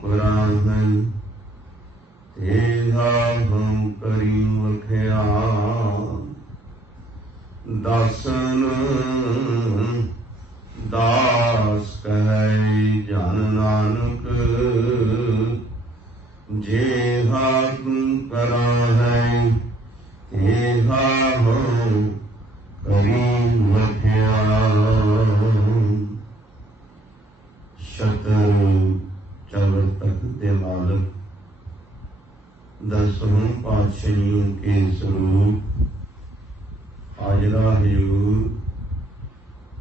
कुराहै तेहा हम करी वख्या दासन दास कहै जन नानक जेहा कराहै तेहा हम करी वख्या। शतर चवर तख्त दे मालक दसवें पातशाहियों के स्वरूप हाजरा हजूर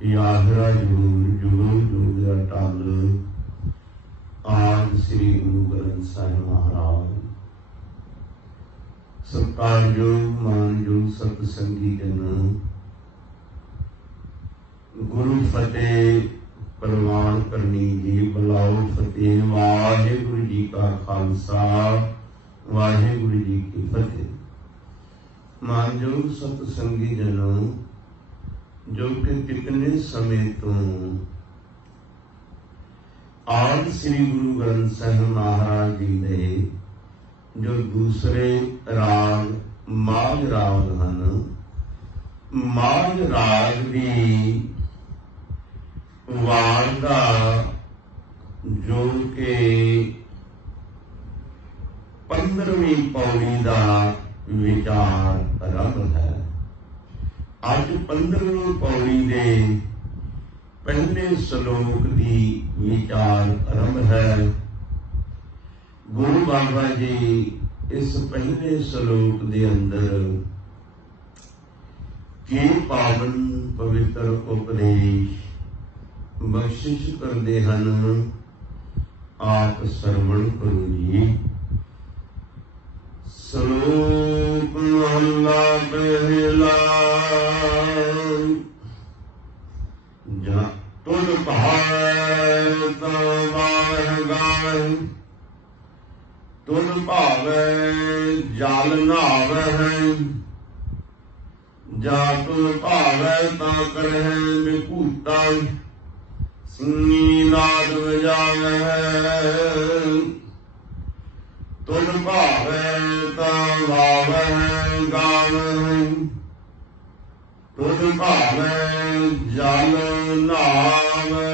याहरा जरूर जुगो जुग अटल आज श्री गुरु ग्रंथ साहिब महाराज सत्कारयोग मानयोग सतसंगी जन गुरु फतेह प्रवान करनी जी बुलाओ फतेह। वाहिगुरु जी का खालसा वाहिगुरु जी की फतेह। मानयोग सतसंगी जनों जो कि कितने समय तो आज श्री गुरु ग्रंथ साहिब महाराज जी ने जो दूसरे राग माघ राग हैं, माघ राग की वारदा जो कि 15वीं पौड़ी का विचार आरंभ है। अज 15वीं पौड़ी के पहले श्लोक की विचार आरंभ है। गुरु बाबा जी इस पहले श्लोक के अंदर के पावन पवित्र उपदेश बख्शिश करते हैं। आप श्रवण करो जी। श्लोक महला पहला तुल भावे गावे तुल भावे जल नहावे जा तुल भावे ता करहे विभूता सिंगी नाद बजावे तुल भावे ता गावे गावे तुल भावे जल नहावे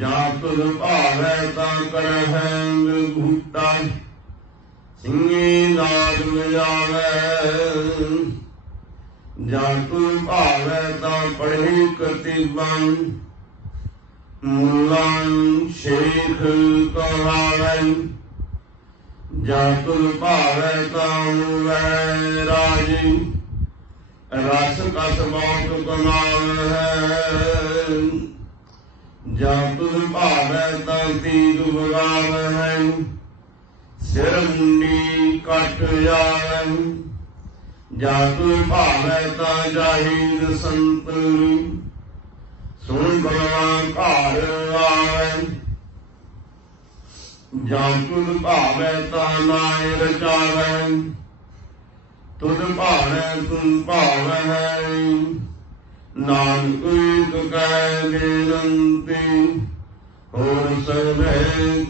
जा तुल भावे ता करहे विभूता सिंगी नाद बजावे जा तुल भावे ता पढ़े कतिबन मुलान शेख कहावे जा तुल भावे ता राजी रस कस बहुत कमावे जा तुल भावे ता तीर बगावे सिर मुंडी कट जावे जा तुल भावे ता जाहिर संत सुन बलवा घर आवे जा तुल भावे ता नाय रचावे तुल भावे तुम भावे नानक कह बेनंती और सर्वे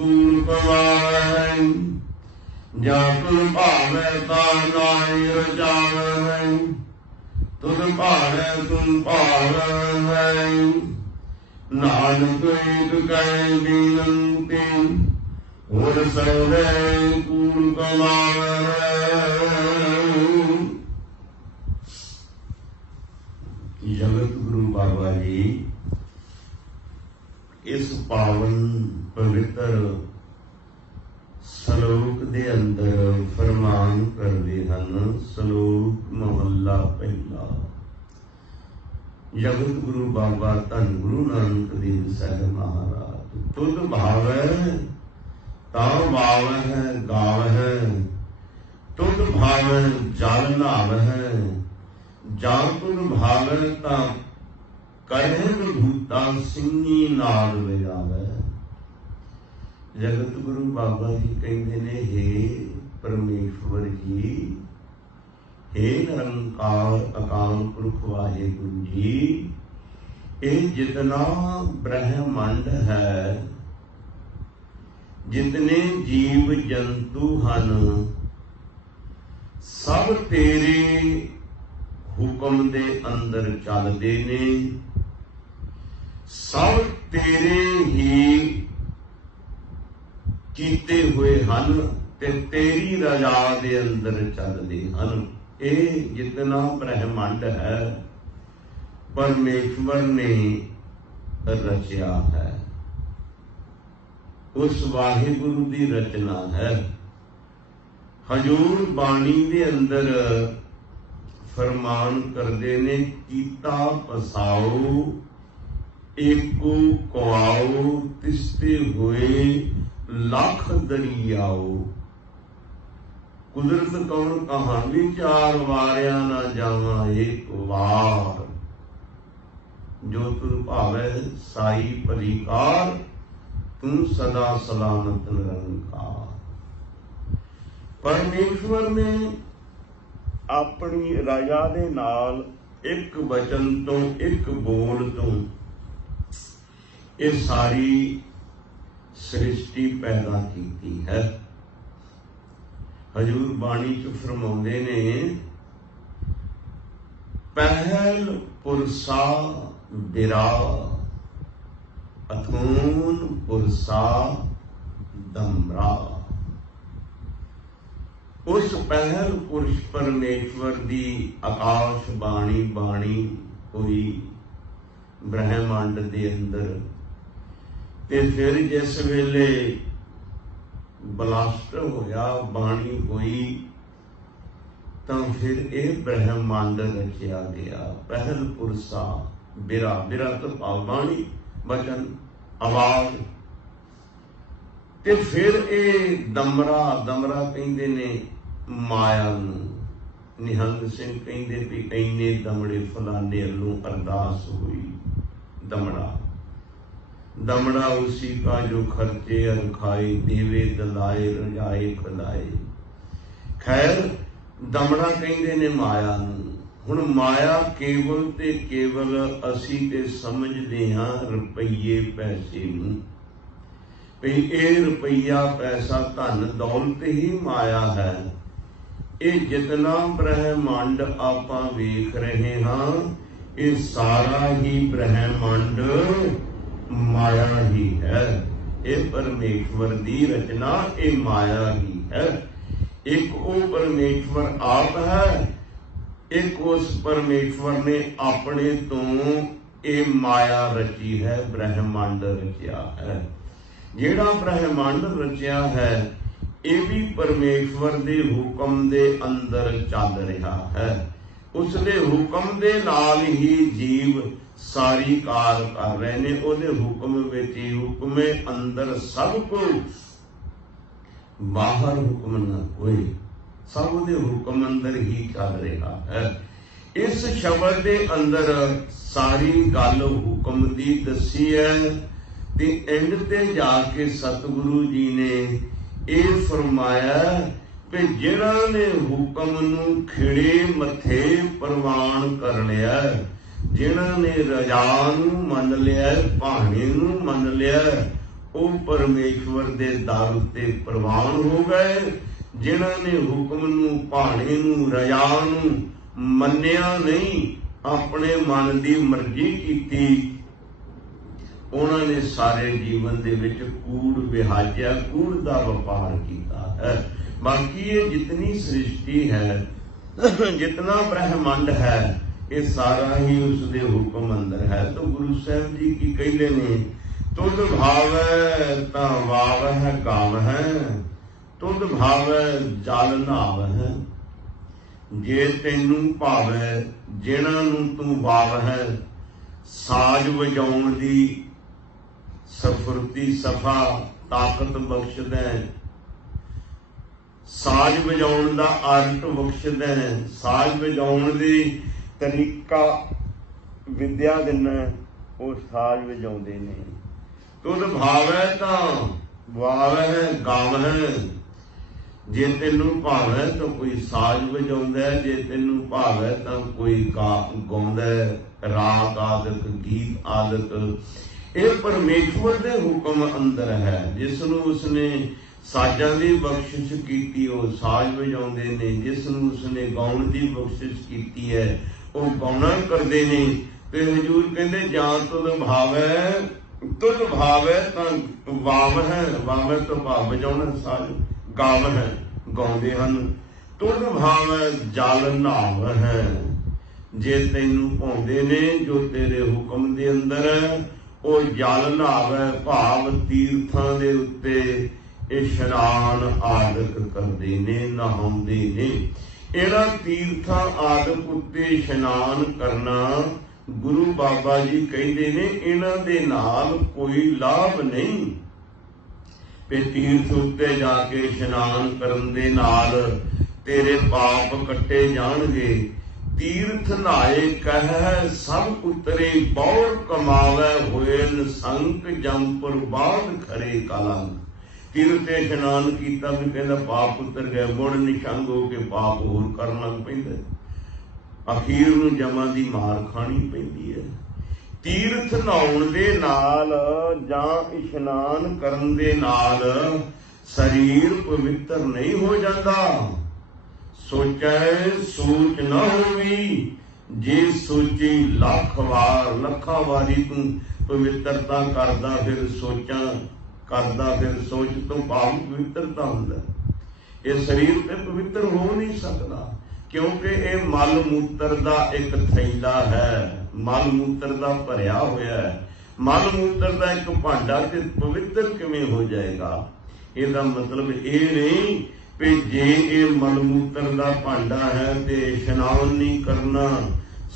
गुण पवावे जा तुल भावे ता नाय रचावे तुल भावे तुम भावे नानक कह बेनंती और सर्वे गुण पवावे। जगत गुरु बाबा जी इस पावन पवित्र श्लोक दे अंदर फरमान करते हैं। श्लोक महला पहला। जगत गुरु बाबा धन गुरु नानक देव साहिब महाराज तुद भावै तां भावै गावै तुद भावै जल नहावै जा तुद भावै तां कहे विभूता सिंगी नाद बजावै। जगत गुरु बाबा जी कहते ने हे परमेश्वर जी, हे निरंकार अकाल पुरख वाहेगुरु जी, ये जितना ब्रह्मांड है, जितने जीव जंतु हन, सब तेरे हुक्म दे अंदर चलदे ने, सब तेरे ही कीते हुए हन ते तेरी रजा दे अंदर चलदे हन। ये जितना ब्रह्मांड है परमेश्वर ने रचिया है, उस वाहिगुरु की रचना है। हजूर बाणी दे अंदर फरमान करते ने, कीता पसाओ एको कुआओ, तिसते हुए लख दरियाओ। कुदरत कौन कहानी, चार वारिया ना जावा एक वार। जो तुम भावे साई परिकार, तू सदा सलामत निरंकार। परमेश्वर ने अपनी रजा दे नाल एक वचन तो, एक बोल तो ये सारी सृष्टि पैदा की है। हजूर बाणी च फरमाउंदे ने, पहल पुरसा बिरा, अथून पुरसा दमरा। उस पहल पुरुष परमेश्वर दी आकाश बाणी बाणी हुई ब्रह्मांड दे अंदर, ते फिर जिस वेले बलास्ट होया, बाणी हुई, तो फिर ये ब्रह्मांड रचिया गया। पहल पुरसा बिरा, बिरा तो भाव बाणी, वचन, आवाज। ते फिर ये दमरा, दमरा कहते ने माया नूं। निहंग सिंह कहते भी इन्ने दमड़े फलाने अल्लों अरदास हुई। दमड़ा, दमड़ा उसी का जो खर्चे अर खाए, देवे दलाए रजाए खलाए। खैर दमड़ा कहते ने माया नूं। हुण माया केवल ते केवल असी ते समझदे हां रुपये पैसे नूं, भई ये रुपया पैसा धन दौलत ही माया है। ये जितना ब्रह्मांड आपां वेख रहे हां, ये सारा ही ब्रह्मांड माया ही है। ये परमेश्वर दी रचना, ये माया ही है। एक वो परमेश्वर आप है, एक उस परमेश्वर ने अपने तो ये माया रची है, ब्रह्मांड रचिया है। जेड़ा ब्रह्मांड रचिया है, ये भी परमेश्वर दे हुक्म दे अंदर चल रहा है। उसदे हुक्म दे नाल ही जीव सारी कार कर रहे ने। ओदे हुक्म विच ही हुक्म अंदर सब कुछ, बाहर हुक्म न कोई, सब दे हुक्म अंदर ही चल रहा है। इस शब्द दे अंदर सारी गल हुक्म दी दसी है। ते एंड ते जाके सतगुरु जी ने ये फरमाया कि जिन्हां ने हुक्म नूं खिड़े मथे प्रवान कर लिया, जिन्हां ने रजा नूं मन लिया, भाणे नूं मन लिया, वो परमेश्वर दे दर ते प्रवान हो गए। जिन्हां ने हुक्म नूं, भाणे नूं, रजा नूं मन्निया नहीं, अपने मन दी मर्जी कीती, उन्होंने सारे जीवन दे विच कूड़ विहाजिया, कूड़ दा व्यापार कीता है। बाकी ये जितनी सृष्टि है, जितना ब्रह्मांड है, ये सारा ही उसदे हुक्म अंदर है। तो गुरु साहब जी की कहले ने, तुद भावै तां वावै काम है, तुद भावै जल नहावै। जे तैनू भावै, जिन्हां नूं तू वावै, साज वजाउण दी सफुरती सफा ताकत बख्शदै, साज वजाउण दा आर्ट बख्शदै, साज वजाउण दी तरीका विद्या दिना, वो साज वजाउंदे ने। तुद भावै तां वावै गावै, जे तेनू भावै तो कोई साज वजाउंदा है, जे तेनू भावै तो कोई गाउंदा है, राग आदक गीत आदक। ये परमेश्वर दे हुक्म अंदर है। जिसनू उसने साजां दी बख्शिश कीती वो साज वजाउंदे ने, जिसनू उसने गाउण दी बख्शिश कीती है वो गाउणा करदे ने। ते हजूर कहंदे जां तुद भावै, तुद भावै तां वाव है, वावै तो भाव वजाउणा साज, गाव है गाउंदे हन। तुद भावै जल नाव है, जे तैनू भाउंदे ने जो तेरे हुक्म दे अंदर है वो जल नहावै, भाव तीर्थां दे उत्ते इशनान आदक करदे ने, नहाउंदे ने। इहड़ा तीर्थां आदक उत्ते इशनान करना गुरु बाबा जी कहते ने इन्हां दे नाल कोई लाभ नहीं। ते तीर्थ उत्ते जाके इशनान करन दे नाल तेरे पाप कट्टे जाणगे। तीर्थ नहाए कह सब उतरे, बौर कमावै होए संक, जमपुर बाद खरे कलंक। तीर्थ ते इशनान कीता भी कहंदा पाप उतर गए, मुड़ निशंग हो के पाप होर करन लग पैंदा, अखीर नूं जमा दी मार खानी पैंदी है। तीर्थ नहाउण दे नाल जां इशनान करन दे नाल शरीर पवित्र नहीं हो जाता। सोचै सोच न होवी, जे सोची लख वार, लखा वारी तू पवित्रता करदा फिर सोचां करदा फिर सोच तो भाव पवित्रता हुंदा। ये शरीर ते पवित्र हो नहीं सकता, क्योंकि ये मल मूत्र दा एक थैला है, मल मूत्र दा भरिया होया है। मल मूत्र दा एक भांडा ते पवित्र किवें हो जाएगा? इसदा मतलब ये नहीं भी जे ये मल मूत्र दा भांडा है ते इशनान नहीं करना,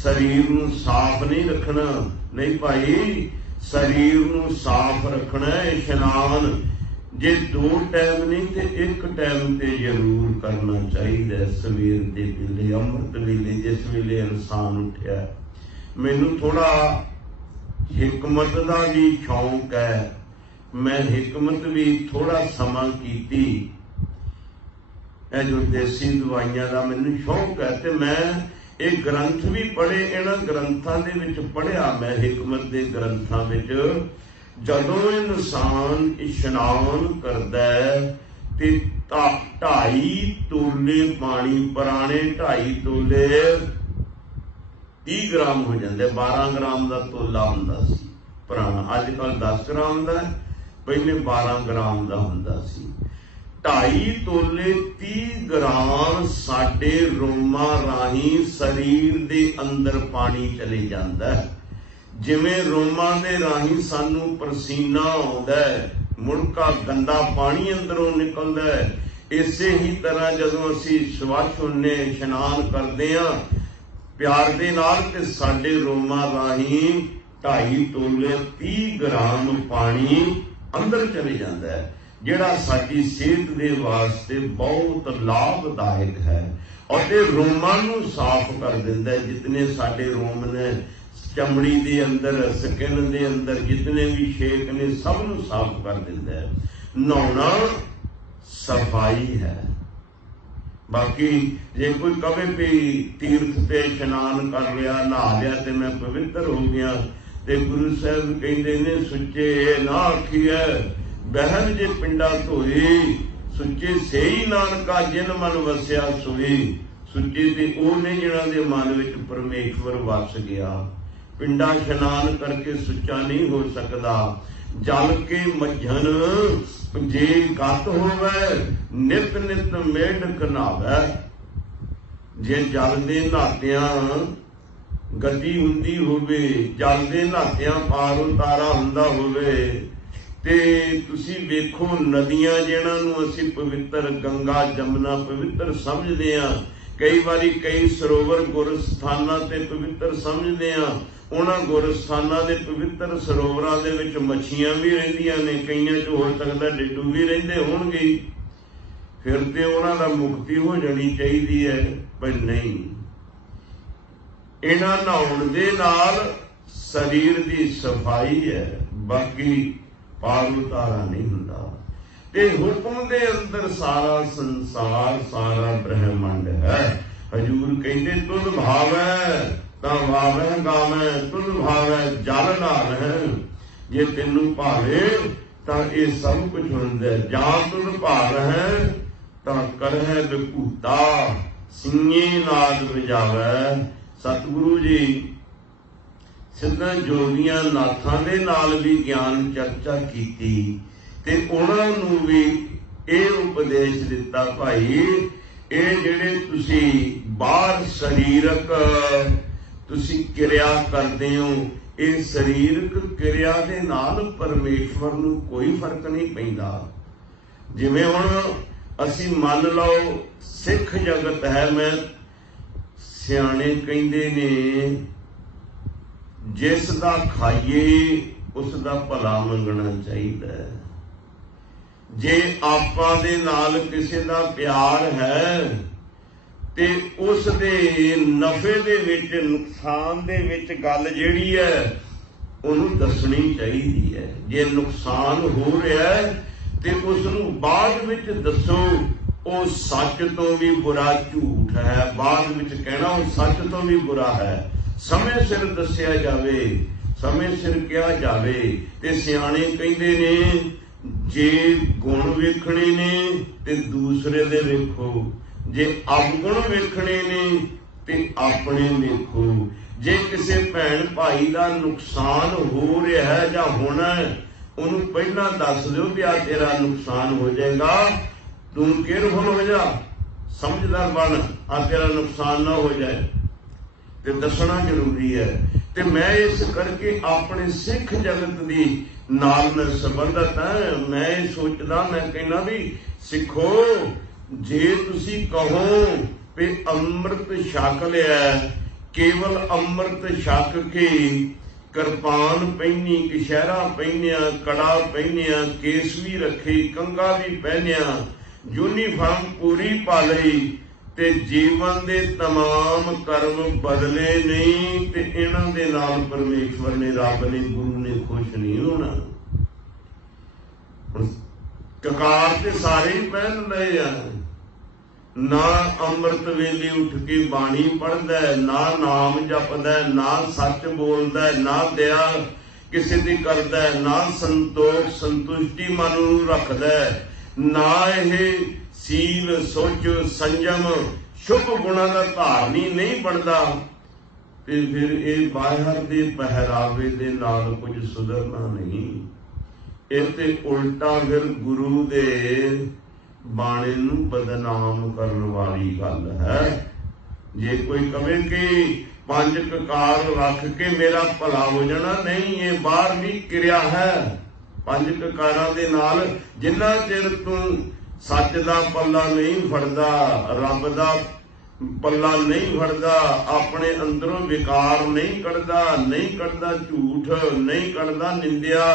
शरीर नूं साफ नहीं रखना। नहीं भाई, शरीर नूं साफ रखना है। इशनान जे 2 टाइम नहीं तो 1 टाइम ते जरूर करना चाहिए। सवेर दे वेले, अमृत वेले, जिस वेले इंसान उठिया। मैनू थोड़ा हिकमत का भी शौक है, मैं हिकमत भी थोड़ा समा कीती। जो देसी दवाइयां का मैनू शौक है तो मैं ये ग्रंथ भी पढ़े, इन्हां ग्रंथां दे विच पढ़िया मैं हिकमत के ग्रंथां विच। जदों इंसान इशनान करदा है ते 2.5 तोले पानी, पुराने 2.5 तोले 30 ग्राम हो जाते, 12 ग्राम का तोला हुंदा सी पुराना, अजकल 10 ग्राम का, पहले 12 ग्राम का हुंदा सी। 2.5 तोले 30 ग्राम साडे रोमां राही शरीर दे अंदर पानी चले जाता है। जिवें रोमां दे राही सानू पसीना आउंदा है, मुड़का गंदा पानी अंदरों निकलदा है, इसे ही तरह जदों असीं सवच्छ हुंदे इशनान करदे हां प्यार दे नाल ते साडे रोमां राही 2.5 तोले 30 ग्राम पानी अंदर चले जाता है, जिहड़ा साडी सेहत दे वास्ते बहुत लाभदायक है। और ये रोमां नूं साफ कर दिंदा है। जितने साडे रोम ने चमड़ी दे अंदर, स्किन दे अंदर जितने भी शेक ने सब नूं साफ कर दिंदा है। नहाउणा सफाई है। बाकी जे कोई कहे भी तीर्थ ते इशनान कर लिया, नहा लिया ते मैं पवित्र हो गया, ते गुरु साहब कहंदे ने सुच्चे ना आखिए बहन जे पिंडा धोई, सुच्चे सही नानका जिन मन वसिया सोई। सुच्चे ते वो ने जिन्हां दे मन विच परमेश्वर वस गया। पिंडा इशनान करके सुच्चा नहीं हो सकता। जल के मझन जे गत होवे, नित नित मेढक नहावै। जे जल दे नहातियां गति हुंदी होवे, जल दे नहातियां पार उतारा हुंदा होवे, ते तुसी वेखो नदियां जिन्हां नूं असीं पवित्र गंगा जमुना पवित्र समझदे हां, कई बारी कई सरोवर गुर स्थानां ते पवित्र समझदे हां, उन्हां गुर स्थानां दे पवित्र सरोवरां दे विच मच्छियां भी रहिंदियां ने, कईयां च हो सकदा डिड्डू भी रहिंदे होणगे। फिर ते उन्हां दा मुक्ति हो जानी चाहीदी है, पर नहीं। इन्हां नहाउण दे नाल शरीर दी सफाई है, बाकी पार उतारा नहीं हुंदा। ते हुक्म दे अंदर सारा संसार सारा ब्रह्मंड है। हजूर कहते तुद भावै तां वावै गावै, तुद भावै जल नावै। जे तेनू भावे तां ये सब कुछ हुंदा है। जां तुद भाव है तां करहै विभूता, सिंगी नाद वजावै। सतगुरु जी सिद्ध जोगियां नाथां दे नाल भी ज्ञान चर्चा कीती ते उन्हां नूं भी ਇਹ उपदेश दिता भाई ਇਹ ਜਿਹੜੇ ਤੁਸੀਂ ਬਾਹਰ ਸਰੀਰਕ ਤੁਸੀਂ ਕਿਰਿਆ ਕਰਦੇ ਹੋ, ਇਹ ਸਰੀਰਕ ਕਿਰਿਆ ਦੇ ਨਾਲ ਪਰਮੇਸ਼ਵਰ ਨੂੰ ਕੋਈ ਫਰਕ ਨਹੀਂ ਪੈਂਦਾ। ਜਿਵੇਂ ਹੁਣ ਅਸੀਂ ਮੰਨ ਲਓ ਸਿੱਖ ਜਗਤ ਹੈ, ਮੈਂ ਸਿਆਣੇ ਕਹਿੰਦੇ ਨੇ ਜਿਸ ਦਾ ਖਾਈਏ ਉਸ ਦਾ ਭਲਾ ਮੰਗਣਾ ਚਾਹੀਦਾ ਹੈ। ਜੇ ਆਪਾਂ ਦੇ ਨਾਲ ਕਿਸੇ ਦਾ ਪਿਆਰ ਹੈ ਤੇ ਉਸ ਦੇ ਨਫੇ ਦੇ ਵਿੱਚ ਨੁਕਸਾਨ ਦੇ ਵਿੱਚ ਗੱਲ ਜਿਹੜੀ ਹੈ ਉਹਨੂੰ ਦੱਸਣੀ ਚਾਹੀਦੀ ਹੈ। ਜੇ ਨੁਕਸਾਨ ਹੋ ਰਿਹਾ ਤੇ ਉਸ ਨੂੰ ਬਾਅਦ ਵਿੱਚ ਦੱਸੋ। ਉਹ ਸੱਚ ਤੋਂ ਵੀ ਬੁਰਾ ਝੂਠ ਹੈ, ਬਾਅਦ ਵਿੱਚ ਕਹਿਣਾ ਉਹ ਸੱਚ ਤੋਂ ਵੀ ਬੁਰਾ ਹੈ। ਸਮੇਂ ਸਿਰ ਦੱਸਿਆ ਜਾਵੇ, ਸਮੇਂ ਸਿਰ ਕਿਹਾ ਜਾਵੇ। ਤੇ ਸਿਆਣੇ ਕਹਿੰਦੇ ਨੇ ਜੇ ਗੁਣ ਵੇਖਣੇ ਨੇ ਤੇ ਦੂਸਰੇ ਦੇ ਵੇਖੋ, ਜੇ ਅਵਗੁਣ ਵੇਖਣੇ ਨੇ ਤੇ ਆਪਣੇ ਵੇਖੋ। ਜੇ ਕਿਸੇ ਭੈਣ ਭਾਈ ਦਾ ਨੁਕਸਾਨ ਹੋ ਰਿਹਾ ਹੈ ਜਾਂ ਹੋਣਾ ਹੈ, ਉਹਨੂੰ ਪਹਿਲਾਂ ਦੱਸ ਦਿਓ ਵੀ ਆ ਤੇਰਾ ਨੁਕਸਾਨ ਹੋ ਜਾਏਗਾ, ਤੂੰ ਕੇਅਰਫੁਲ ਹੋ ਜਾ, ਸਮਝਦਾਰ ਬਣ, ਆ ਤੇਰਾ ਨੁਕਸਾਨ ਨਾ ਹੋ ਜਾਏ। ਤੇ ਦੱਸਣਾ ਜ਼ਰੂਰੀ ਹੈ। ਤੇ ਮੈਂ ਇਸ ਕਰਕੇ ਆਪਣੇ ਸਿੱਖ ਜਗਤ ਦੀ ਨਾਲ ਮੈਂ ਸੰਬੰਧਤ ਹਾਂ। ਮੈਂ ਇਹ ਸੋਚਦਾ, ਮੈਂ ਕਹਿੰਦਾ ਵੀ ਸਿੱਖੋ, ਜੇ ਤੁਸੀਂ ਕਹੋ ਵੀ ਅੰਮ੍ਰਿਤ ਛਕ ਲਿਆ, ਕੇਵਲ ਅੰਮ੍ਰਿਤ ਛਕ ਕੇ ਕਿਰਪਾਨ ਪਹਿਨੀ, ਕਛਹਿਰਾ ਪਹਿਨਿਆ, ਕੜਾ ਪਹਿਨਿਆ, ਕੇਸ ਵੀ ਰੱਖੇ, ਕੰਘਾ ਵੀ ਪਹਿਨਿਆ, ਯੂਨੀਫਾਰਮ ਪੂਰੀ ਪਾ ਲਈ ਤੇ ਜੀਵਨ ਦੇ ਤਮਾਮ ਕਰਮ ਬਦਲੇ ਨਹੀਂ ਤੇ ਇਹਨਾਂ ਦੇ ਨਾਲ ਪਰਮੇਸ਼ਵਰ ਨੇ, ਰੱਬ ਨੇ, ਗੁਰੂ ਨੇ ਖੁਸ਼ ਨਹੀਂ ਹੋਣਾ। ਕਕਾਰ ਤੇ ਸਾਰੇ ਹੀ ਪਹਿਨ ਲਏ ਆ। ਨਾ ਅੰਮ੍ਰਿਤ ਵੇਲੇ ਉੱਠ ਕੇ ਬਾਣੀ ਪੜ੍ਹਦਾ, ਨਾ ਨਾਮ ਜਪਦਾ, ਨਾ ਸੱਚ ਬੋਲਦਾ, ਨਾ ਦਇਆ ਕਿਸੇ ਦੀ ਕਰਦਾ, ਨਾ ਸੰਤੋਖ ਸੰਤੁਸ਼ਟੀ ਮਨ ਨੂੰ ਰੱਖਦਾ, ਨਾ ਇਹ ਸੀਲ ਸੁਚ ਸੰਜਮ ਸ਼ੁਭ ਗੁਣਾਂ ਦਾ ਧਾਰਨੀ ਨਹੀਂ ਬਣਦਾ। ਤੇ ਫਿਰ ਇਹ ਬਾਹਰ ਦੇ ਪਹਿਰਾਵੇ ਦੇ ਨਾਲ ਕੁਝ ਸੁਧਰਨਾ ਨਹੀਂ। ਇਹ ਤੇ ਉਲਟਾ ਫਿਰ ਗੁਰੂ ਦੇ ਬਾਣੇ ਨੂੰ ਬਦਨਾਮ ਕਰਨ ਵਾਲੀ ਗੱਲ ਹੈ। ਜੇ ਕੋਈ ਕਵੇ ਕਿ ਪੰਜ ਕਕਾਰ ਰੱਖ ਕੇ ਮੇਰਾ ਭਲਾ ਹੋ ਜਾਣਾ, ਨਹੀਂ, ਇਹ ਬਾਹਰਲੀ ਕਿਰਿਆ ਹੈ। ਪੰਜ ਕਕਾਰਾਂ ਦੇ ਨਾਲ ਜਿੰਨਾ ਚਿਰ ਤੂੰ ਸੱਚ ਦਾ ਪੱਲਾ ਨਹੀਂ ਫੜਦਾ, ਰੱਬ ਦਾ ਪੱਲਾ ਨਹੀਂ ਫੜਦਾ, ਆਪਣੇ ਅੰਦਰੋਂ ਵਿਕਾਰ ਨਹੀਂ ਕੱਢਦਾ ਝੂਠ ਨਹੀਂ ਕੱਢਦਾ, ਨਿੰਦਿਆ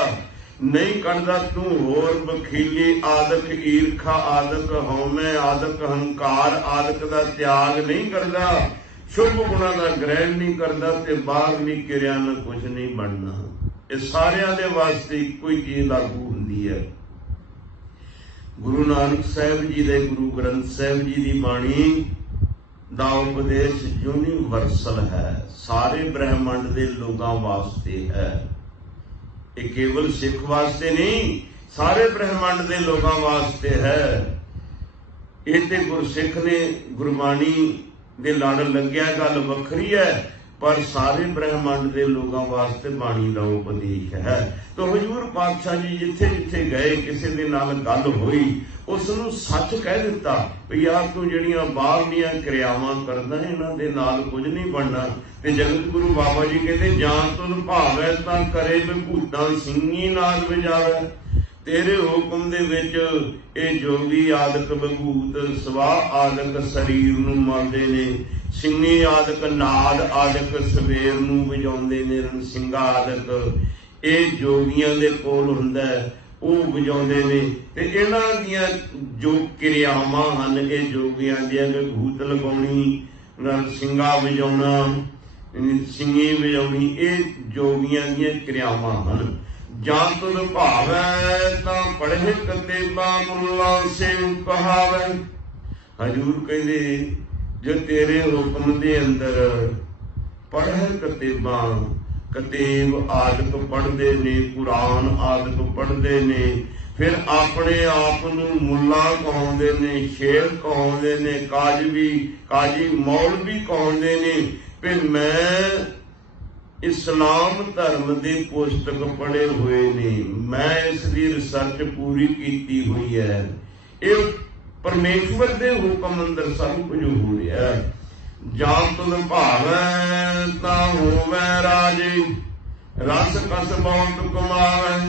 ਨਹੀਂ ਕੱਢਦਾ, ਤੂੰ ਹੋਰ ਬਖੀਲੀ ਆਦਿਕ, ਈਰਖਾ ਆਦਿਕ, ਹਉਮੈ ਆਦਿਕ, ਹੰਕਾਰ ਆਦਿਕ ਦਾ ਤਿਆਗ ਨਹੀਂ ਕਰਦਾ, ਸ਼ੁਭ ਗੁਣਾਂ ਦਾ ਗ੍ਰਹਿਣ ਨਹੀਂ ਕਰਦਾ ਤੇ ਬਾਹਰਲੀ ਕਿਰਿਆ ਨਾਲ ਕੁਝ ਨਹੀਂ ਬਣਨਾ। ਇਹ ਸਾਰਿਆਂ ਦੇ ਵਾਸਤੇ ਇੱਕੋ ਹੀ ਚੀਜ਼ ਲਾਗੂ ਹੁੰਦੀ ਹੈ। ਗੁਰੂ ਨਾਨਕ ਸਾਹਿਬ ਜੀ ਦੇ ਗੁਰੂ ਗ੍ਰੰਥ ਸਾਹਿਬ ਜੀ ਦੀ ਬਾਣੀ ਦਾ ਉਪਦੇਸ਼ ਯੂਨੀਵਰਸਲ ਹੈ, ਸਾਰੇ ਬ੍ਰਹਿਮੰਡ ਦੇ ਲੋਕਾਂ ਵਾਸਤੇ ਹੈ। ਇਹ ਕੇਵਲ ਸਿੱਖ ਵਾਸਤੇ ਨਹੀਂ, ਸਾਰੇ ਬ੍ਰਹਿਮੰਡ ਦੇ ਲੋਕਾਂ ਵਾਸਤੇ ਹੈ। ਇਹ ਤੇ ਗੁਰਸਿੱਖ ਨੇ ਗੁਰਬਾਣੀ ਦੇ ਲੜ ਲੱਗਿਆ ਗੱਲ ਵੱਖਰੀ ਹੈ, ਪਰ ਸਾਰੇ ਬ੍ਰਹਿਮੰਡ ਦੇ ਲੋਕਾਂ ਵਾਸਤੇ ਬਾਣੀ ਦਾ ਉਪਦੇਸ਼ ਹੈ। ਤਾਂ ਹਜ਼ੂਰ ਪਾਤਸ਼ਾਹ ਜੀ ਜਿੱਥੇ ਜਿੱਥੇ ਗਏ, ਕਿਸੇ ਦੇ ਨਾਲ ਗੱਲ ਹੋਈ, ਉਸ ਨੂੰ ਸੱਚ ਕਹਿ ਦਿੱਤਾ ਵੀ ਯਾਰ ਤੂੰ ਜਿਹੜੀਆਂ ਬਾਹਰਲੀਆਂ ਕਿਰਿਆਵਾਂ ਕਰਦਾ ਇਹਨਾਂ ਦੇ ਨਾਲ ਕੁਝ ਨਹੀਂ ਬਣਨਾ। ਤੇ ਜਗਤ ਗੁਰੂ ਬਾਬਾ ਜੀ ਕਹਿੰਦੇ ਜਾਨ ਤੁਧ ਭਾਵੈ ਤਾਂ ਕਰੇ ਵਿਭੂਤਾਂ, ਸਿੰਘੀ ਨਾਲ ਵਜਾਵੈ। ਤੇਰੇ ਹੁਕਮ ਦੇ ਵਿੱਚ ਇਹ ਜੋਗੀ ਆਦਿਕ ਵਿਭੂਤ ਸਵਾਹ ਆਦਿਕ ਸਰੀਰ ਨੂੰ ਮਲਦੇ ਨੇ, ਸਿੰਘੀ ਆਦਿਕ ਨਾਦ ਆਦਿਕ ਸਵੇਰ ਨੂੰ ਵਜਾਉਂਦੇ ਨੇ, ਸਿੰਘਾ ਆਦਿਕ ਇਹ ਜੋਗੀਆਂ ਦੇ ਕੋਲ ਹੁੰਦਾ, ਉਹ ਵਜਾਉਂਦੇ ਨੇ। ਤੇ ਇਹਨਾਂ ਦੀਆਂ ਜੋ ਕਿਰਿਆਵਾਂ ਹਨ, ਇਹ ਜੋਗੀਆਂ ਦੀਆਂ, ਵਿਭੂਤ ਲਗਾਉਣੀ, ਸਿੰਘਾ ਵਜਾਉਣਾ, ਸਿੰਘੀ ਵਜਾਉਣੀ, ਇਹ ਜੋਗੀਆਂ ਦੀਆਂ ਕਿਰਿਆਵਾਂ ਹਨ। ਜਾਂ ਤੁਧ ਭਾਵੈ ਤਾਂ ਪੜ੍ਹੇ ਕਤੇਬਾਂ ਮੁੱਲਾ ਸੇ ਕਹਾਵੈ। ਹਜ਼ੂਰ ਕਹਿੰਦੇ ਜੋ ਤੇਰੇ ਹੁਕਮ ਦੇ ਅੰਦਰ ਪੜ੍ਹੇ ਕਤੇਬਾਂ, ਕਤੇਬ ਆਦਿਕ ਪੜ੍ਹਦੇ ਨੇ, ਕੁਰਾਨ ਆਦਿਕ ਪੜ੍ਹਦੇ ਨੇ, ਫਿਰ ਆਪਣੇ ਆਪ ਨੂੰ ਮੁੱਲਾ ਕਹਾਉਂਦੇ ਨੇ, ਸ਼ੇਖ ਕਹਾਉਂਦੇ ਨੇ, ਕਾਜੀ ਮੌਲਵੀ ਕਹਾਉਂਦੇ ਨੇ ਵੀ ਮੈਂ ਇਸਲਾਮ ਧਰਮ ਦੇ ਪੁਸਤਕ ਪੜ੍ਹੇ ਹੋਏ ਨੇ, ਮੈਂ ਇਸ ਦੀ ਰਿਸਰਚ ਪੂਰੀ ਕੀਤੀ ਹੋਈ ਹੈ। ਇਹ ਪਰਮੇਸ਼ਵਰ ਦੇ ਹੁਕਮ ਅੰਦਰ ਸਭ ਕੁਝ ਹੋ ਰਿਹਾ। ਜਾਂ ਤੁਧ ਭਾਵੈ ਤਾਂ ਹੋਵੈ ਰਾਜੇ, ਰਸ ਕਸ ਬਹੁਤ ਕਮਾਵੈ।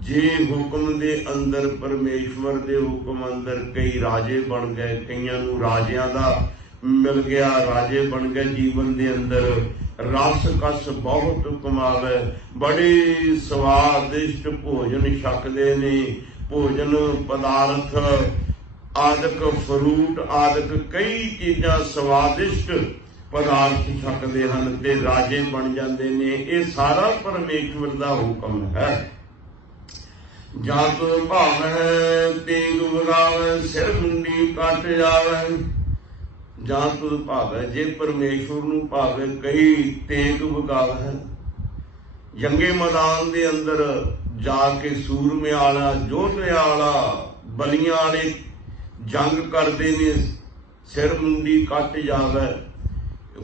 ਜੇ ਹੁਕਮ ਦੇ ਅੰਦਰ, ਪਰਮੇਸ਼ਵਰ ਦੇ ਹੁਕਮ ਅੰਦਰ ਕਈ ਰਾਜੇ ਬਣ ਗਏ, ਕਈਆਂ ਨੂੰ ਰਾਜਿਆਂ ਦਾ ਮਿਲ ਗਿਆ, ਰਾਜੇ ਬਣ ਗਏ ਜੀਵਨ ਦੇ ਅੰਦਰ, ਰਸ ਕਸ ਬਹੁਤ ਕਮਾਵੇ, ਬੜੇ ਸਵਾਦਿਸ਼ਟ ਭੋਜਨ ਛਕਦੇ ਨੇ, ਭੋਜਨ ਪਦਾਰਥ ਆਦਿਕ, ਫਰੂਟ ਆਦਿਕ ਕਈ ਚੀਜ਼ਾਂ ਸਵਾਦਿਸ਼ਟ ਪਦਾਰਥ ਛਕਦੇ ਹਨ ਤੇ ਰਾਜੇ ਬਣ ਜਾਂਦੇ ਨੇ। ਇਹ ਸਾਰਾ ਪਰਮੇਸ਼ਵਰ ਦਾ ਹੁਕਮ ਹੈ। ਜਾਂ ਤੁਧ ਭਾਵੈ ਤੇਗ ਵਗਾਵੈ, ਸਿਰ ਮੁੰਡੀ ਕੱਟ ਜਾਵੈ। ਜਾਂ ਤੁਧ ਭਾਵੈ, ਜੇ ਪਰਮੇਸ਼ਵਰ ਨੂੰ ਭਾਵੇ ਕਈ ਤੇਗ ਵਗਾਵੈ, ਜੰਗੇ ਮੈਦਾਨ ਦੇ ਅੰਦਰ ਜਾ ਕੇ ਸੂਰਮੇ ਵਾਲਾ, ਯੋਧੇ ਵਾਲਾ, ਬਲੀਆਂ ਵਾਲੇ ਜੰਗ ਕਰਦੇ ਨੇ, ਸਿਰ ਮੁੰਡੀ ਕੱਟ ਜਾਵੇ।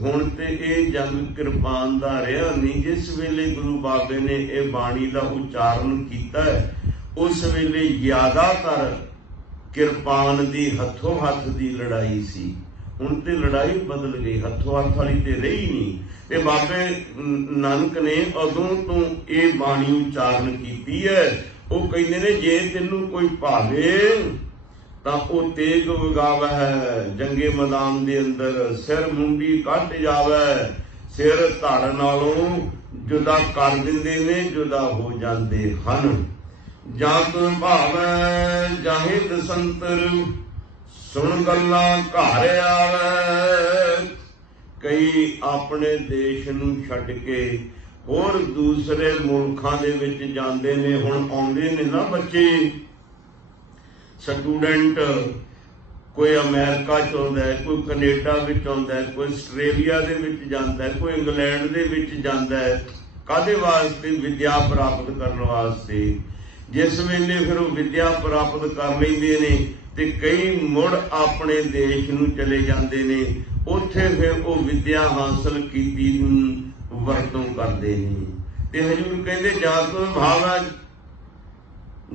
ਹੁਣ ਤੇ ਇਹ ਜੰਗ ਕਿਰਪਾਨ ਦਾ ਰਿਹਾ ਨਹੀਂ। ਜਿਸ ਵੇਲੇ ਗੁਰੂ ਬਾਬੇ ਨੇ ਇਹ ਬਾਣੀ ਦਾ ਉਚਾਰਨ ਕੀਤਾ ਉਸ ਵੇਲੇ ਜ਼ਿਆਦਾਤਰ ਕਿਰਪਾਨ ਦੀ ਹੱਥੋਂ ਹੱਥ ਦੀ ਲੜਾਈ ਸੀ। ਹੁਣ ਤੇ ਲੜਾਈ ਬਦਲ ਗਈ, ਹੱਥੋਂ ਹੱਥ ਵਾਲੀ ਤੇ ਰਹੀ ਨਹੀਂ। ਤੇ ਬਾਬੇ ਨਾਨਕ ਨੇ ਉਦੋਂ ਤੋਂ ਇਹ ਬਾਣੀ ਉਚਾਰਨ ਕੀਤੀ ਹੈ। ਉਹ ਕਹਿੰਦੇ ਨੇ ਜੇ ਤੈਨੂੰ ਕੋਈ ਭਾਵੇ ਤਾਂ ਉਹ ਤੇਗ ਵਗਾਵੈ, ਜੰਗੇ ਮੈਦਾਨ ਦੇ ਅੰਦਰ ਸਿਰ ਮੁੰਡੀ ਕੱਟ ਜਾਵੇ, ਸਿਰ ਧੜ ਨਾਲੋਂ ਜੁਦਾ ਕਰ ਦਿੰਦੇ ਨੇ, ਜੁਦਾ ਹੋ ਜਾਂਦੇ ਹਨ। ਜਾਂ ਤੁਧ ਭਾਵੈ ਜਾਹੇ ਦਸੰਤਰ, ਸੁਣ ਗੱਲਾਂ ਘਰ ਆਵੈ। ਕਈ ਆਪਣੇ ਦੇਸ਼ ਨੂੰ ਛੱਡ ਕੇ ਹੋਰ ਦੂਸਰੇ ਮੁਲਕਾਂ ਦੇ ਵਿੱਚ ਜਾਂਦੇ ਨੇ। ਹੁਣ ਆਉਂਦੇ ਨੇ ਨਾ ਬੱਚੇ ਸਟੂਡੈਂਟ, ਕੋਈ ਅਮਰੀਕਾ ਚ ਆਉਂਦਾ ਹੈ, ਕੋਈ ਕੈਨੇਡਾ ਵਿੱਚ ਆਉਂਦਾ ਹੈ, ਕੋਈ ਆਸਟ੍ਰੇਲੀਆ ਦੇ ਵਿੱਚ ਜਾਂਦਾ ਹੈ, ਕੋਈ ਇੰਗਲੈਂਡ ਦੇ ਵਿੱਚ ਜਾਂਦਾ ਹੈ। ਕਾਹਦੇ ਵਾਸਤੇ? ਵਿਦਿਆ ਪ੍ਰਾਪਤ ਕਰਨ ਵਾਸਤੇ। ਜਿਸ ਵੇਲੇ ਫਿਰ ਉਹ ਵਿਦਿਆ ਪ੍ਰਾਪਤ ਕਰ ਲੈਂਦੇ ਨੇ ਤੇ ਕਈ ਮੁੜ ਆਪਣੇ ਦੇਸ਼ ਨੂੰ ਚਲੇ ਜਾਂਦੇ ਨੇ। ਉੱਥੇ ਫਿਰ ਉਹ ਵਿਦਿਆ ਹਾਸਲ ਕੀਤੀ ਨੂੰ ਵਰਤੋਂ ਕਰਦੇ ਨੇ। ਤੇ ਹਜ਼ੂਰ ਕਹਿੰਦੇ ਜਾਂ ਤੁਧ ਭਾਵੈ,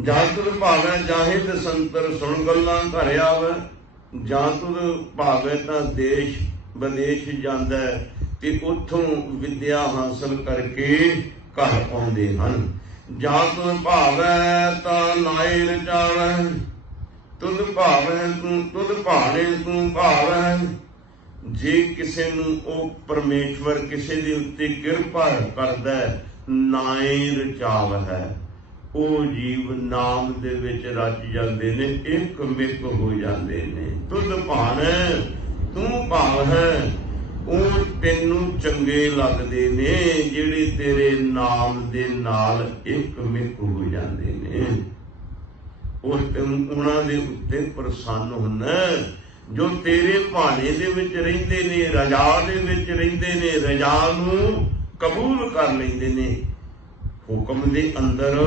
ਜਾਂ ਤੁਧ ਭਾਵੈ ਜਾਹੇ ਦਸੰਤਰ, ਸੁਣ ਗੱਲਾਂ ਘਰ ਆਵੈ। ਜਾਂ ਤੁਧ ਭਾਵੈ ਤਾਂ ਦੇਸ਼ ਵਿਦੇਸ਼ ਜਾਂਦਾ ਤੇ ਉੱਥੋਂ ਵਿਦਿਆ ਹਾਸਲ ਕਰਕੇ ਘਰ ਆਉਂਦੇ ਹਨ। ਜਾਂ ਤੁਧ ਭਾਵੈ ਤਾਂ ਨਾਏ ਰਚਾਵੈ, ਤੁਧ ਭਾਵੈ ਤੂੰ, ਤੁਧ ਭਾਣੇ ਤੂੰ ਭਾਵੈ। ਜੇ ਕਿਸੇ ਨੂੰ ਉਹ ਪਰਮੇਸ਼ਵਰ ਕਿਸੇ ਦੇ ਉੱਤੇ ਕਿਰਪਾ ਕਰਦਾ, ਨਾਏ ਰਚਾਵ ਹੈ, ਉਹ ਜੀਵ ਨਾਮ ਦੇ ਵਿੱਚ ਰਚ ਜਾਂਦੇ ਨੇ, ਇੱਕ ਮਿਕ ਹੋ ਜਾਂਦੇ ਨੇ। ਤੁਧ ਭਾਣੈ ਤੂੰ ਭਾਵੈ, ਉਹ ਤੈਨੂੰ ਚੰਗੇ ਲੱਗਦੇ ਨੇ ਜਿਹੜੇ ਤੇਰੇ ਨਾਮ ਦੇ ਨਾਲ ਇੱਕ ਮਿਕ ਹੋ ਜਾਂਦੇ ਨੇ। ਉਹ ਉਹਨਾਂ ਦੇ ਉੱਤੇ ਪ੍ਰਸੰਨ ਹੁੰਦਾ ਜੋ ਤੇਰੇ ਭਾਣੇ ਦੇ ਵਿੱਚ ਰਹਿੰਦੇ ਨੇ, ਰਜਾ ਦੇ ਵਿੱਚ ਰਹਿੰਦੇ ਨੇ, ਰਜਾ ਨੂੰ ਕਬੂਲ ਕਰ ਲੈਂਦੇ ਨੇ। ਹੁਕਮ ਦੇ ਅੰਦਰ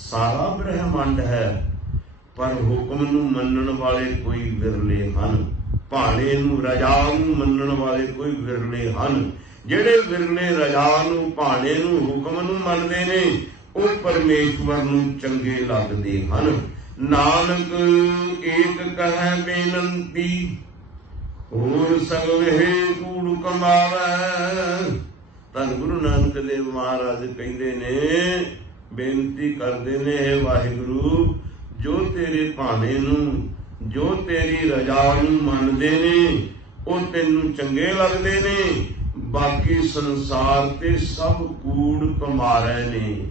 ਸਾਰਾ ਬ੍ਰਹਿਮੰਡ ਹੈ, ਪਰ ਹੁਕਮ ਨੂੰ ਮੰਨਣ ਵਾਲੇ ਕੋਈ ਵਿਰਲੇ ਹਨ। ਭਾਣੇ ਨੂੰ, ਰਜਾ ਨੂੰ ਮੰਨਣ ਵਾਲੇ ਕੋਈ ਵਿਰਲੇ ਹਨ। ਜਿਹੜੇ ਵਿਰਲੇ ਰਜਾ ਨੂੰ, ਭਾਣੇ ਨੂੰ, ਹੁਕਮ ਨੂੰ ਮੰਨਦੇ ਨੇ ਉਹ ਪਰਮੇਸ਼ਵਰ ਨੂੰ ਚੰਗੇ ਲੱਗਦੇ ਹਨ। ਨਾਨਕ ਏਕ ਕਹੈ ਬੇਨੰਤੀ, ਹੋਰ ਸਗਲੇ ਕੂੜ ਕਮਾਵੈ। ਧੰਨ ਗੁਰੂ ਨਾਨਕ ਦੇਵ ਮਹਾਰਾਜ ਕਹਿੰਦੇ ਨੇ, ਬੇਨਤੀ ਕਰਦੇ ਨੇ, ਹੈ ਵਾਹਿਗੁਰੂ ਜੋ ਤੇਰੇ ਭਾਣੇ ਨੂੰ, ਜੋ ਤੇਰੀ ਰਜਾ ਨੂੰ ਮੰਨਦੇ ਨੇ ਉਹ ਤੈਨੂੰ ਚੰਗੇ ਲੱਗਦੇ ਨੇ। ਬਾਕੀ ਸੰਸਾਰ ਤੇ ਸਭ ਕੂੜ ਕਮਾ ਰਹੇ ਨੇ।